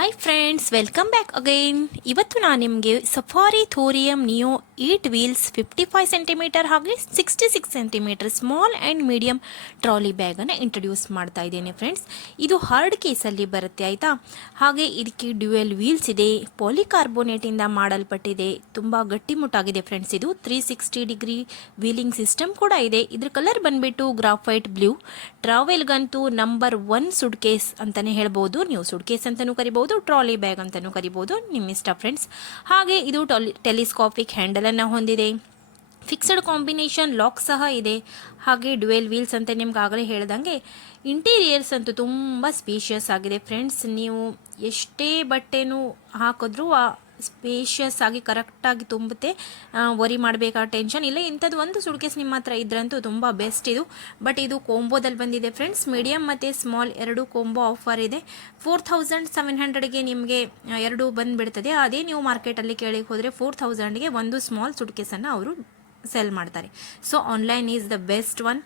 Hi friends, welcome back again. ಇವತ್ತು ನಾನು ನಿಮಗೆ safari thorium neo 8 wheels 55 centimetre ಹಾಗೆ 66 centimetre small and medium trolley ಬ್ಯಾಗನ್ನು ಇಂಟ್ರೊಡ್ಯೂಸ್ ಮಾಡ್ತಾ ಇದ್ದೇನೆ ಫ್ರೆಂಡ್ಸ್. ಇದು ಹಾರ್ಡ್ ಕೇಸಲ್ಲಿ ಬರುತ್ತೆ ಆಯಿತಾ. ಹಾಗೆ ಇದಕ್ಕೆ ಡ್ಯುಯಲ್ ವೀಲ್ಸ್ ಇದೆ, ಪಾಲಿಕಾರ್ಬೋನೇಟಿಂದ ಮಾಡಲ್ಪಟ್ಟಿದೆ, ತುಂಬ ಗಟ್ಟಿಮುಟ್ಟಾಗಿದೆ ಫ್ರೆಂಡ್ಸ್. ಇದು 360 ಡಿಗ್ರಿ ವೀಲಿಂಗ್ ಸಿಸ್ಟಮ್ ಕೂಡ ಇದೆ. ಇದ್ರ ಕಲರ್ ಬಂದುಬಿಟ್ಟು ಗ್ರಾಫೈಟ್ ಬ್ಲೂ. ಟ್ರಾವೆಲ್ಗಂತೂ ನಂಬರ್ 1 ಸುಡ್ ಕೇಸ್ ಅಂತಲೇ ಹೇಳ್ಬೋದು. ನೀವು ಸುಡ್ ಕೇಸ್ ಅಂತಲೂ ಕರಿಬೋದು, ಟ್ರಾಲಿ ಬ್ಯಾಗ್ ಅಂತಲೂ ಕರಿಬೋದು, ನಿಮ್ಮ ಇಷ್ಟ ಫ್ರೆಂಡ್ಸ್. ಹಾಗೆ ಇದು ಟೆಲಿಸ್ಕೋಪಿಕ್ ಹ್ಯಾಂಡಲನ್ನು ಹೊಂದಿದೆ. ಫಿಕ್ಸ್ಡ್ ಕಾಂಬಿನೇಷನ್ ಲಾಕ್ ಸಹ ಇದೆ. ಹಾಗೆ ಡ್ಯುಯಲ್ ವೀಲ್ಸ್ ಅಂತ ನಿಮ್ಗೆ ಆಗಲೇ ಹೇಳ್ದಂಗೆ ಇಂಟೀರಿಯರ್ಸ್ ಅಂತೂ ತುಂಬ ಸ್ಪೇಷಿಯಸ್ ಆಗಿದೆ ಫ್ರೆಂಡ್ಸ್. ನೀವು ಎಷ್ಟೇ ಬಟ್ಟೆನೂ ಹಾಕಿದ್ರೂ ಸ್ಪೇಷಿಯಸ್ ಆಗಿ ಕರೆಕ್ಟಾಗಿ ತುಂಬುತ್ತೆ. ವರಿ ಮಾಡಬೇಕಾ ಟೆನ್ಷನ್ ಇಲ್ಲ. ಇಂಥದ್ದು ಒಂದು ಸುಡ್ಕೇಸ್ ನಿಮ್ಮ ಹತ್ರ ಇದ್ರಂತೂ ತುಂಬ ಬೆಸ್ಟ್ ಇದು. ಬಟ್ ಇದು ಕೋಂಬೋದಲ್ಲಿ ಬಂದಿದೆ ಫ್ರೆಂಡ್ಸ್. ಮೀಡಿಯಮ್ ಮತ್ತು ಸ್ಮಾಲ್ ಎರಡು ಕೋಂಬೋ ಆಫರ್ ಇದೆ. 4700ಗೆ ನಿಮಗೆ ಎರಡು ಬಂದುಬಿಡ್ತದೆ. ಅದೇ ನೀವು ಮಾರ್ಕೆಟಲ್ಲಿ ಕೇಳಿಗೆ ಹೋದರೆ 4000ಗೆ ಒಂದು ಸ್ಮಾಲ್ ಸುಡ್ಕೇಸನ್ನು ಅವರು ಸೆಲ್ ಮಾಡ್ತಾರೆ. So online is the best one.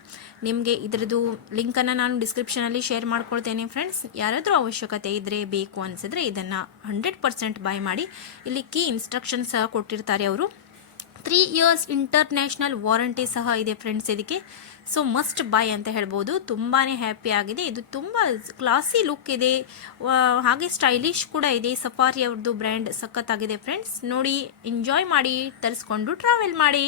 ನಿಮಗೆ ಇದರದ್ದು ಲಿಂಕನ್ನು ನಾನು ಡಿಸ್ಕ್ರಿಪ್ಷನಲ್ಲಿ ಶೇರ್ ಮಾಡ್ಕೊಳ್ತೇನೆ ಫ್ರೆಂಡ್ಸ್. ಯಾರಾದರೂ ಅವಶ್ಯಕತೆ ಇದ್ದರೆ, ಬೇಕು ಅನಿಸಿದ್ರೆ ಇದನ್ನು 100% ಬೈ ಮಾಡಿ. ಇಲ್ಲಿ ಕೀ ಇನ್ಸ್ಟ್ರಕ್ಷನ್ಸ್ ಸಹ ಕೊಟ್ಟಿರ್ತಾರೆ ಅವರು. 3 ಇಯರ್ಸ್ ಇಂಟರ್ನ್ಯಾಷನಲ್ ವಾರಂಟಿ ಸಹ ಇದೆ ಫ್ರೆಂಡ್ಸ್ ಇದಕ್ಕೆ. ಸೊ ಮಸ್ಟ್ ಬೈ ಅಂತ ಹೇಳ್ಬೋದು. ತುಂಬಾ ಹ್ಯಾಪಿ ಆಗಿದೆ. ಇದು ತುಂಬ ಕ್ಲಾಸಿ ಲುಕ್ ಇದೆ, ಹಾಗೆ ಸ್ಟೈಲಿಶ್ ಕೂಡ ಇದೆ. ಸಫಾರಿ ಅವ್ರದ್ದು ಬ್ರ್ಯಾಂಡ್ ಸಖತ್ತಾಗಿದೆ ಫ್ರೆಂಡ್ಸ್. ನೋಡಿ, ಎಂಜಾಯ್ ಮಾಡಿ, ತರಿಸ್ಕೊಂಡು ಟ್ರಾವೆಲ್ ಮಾಡಿ.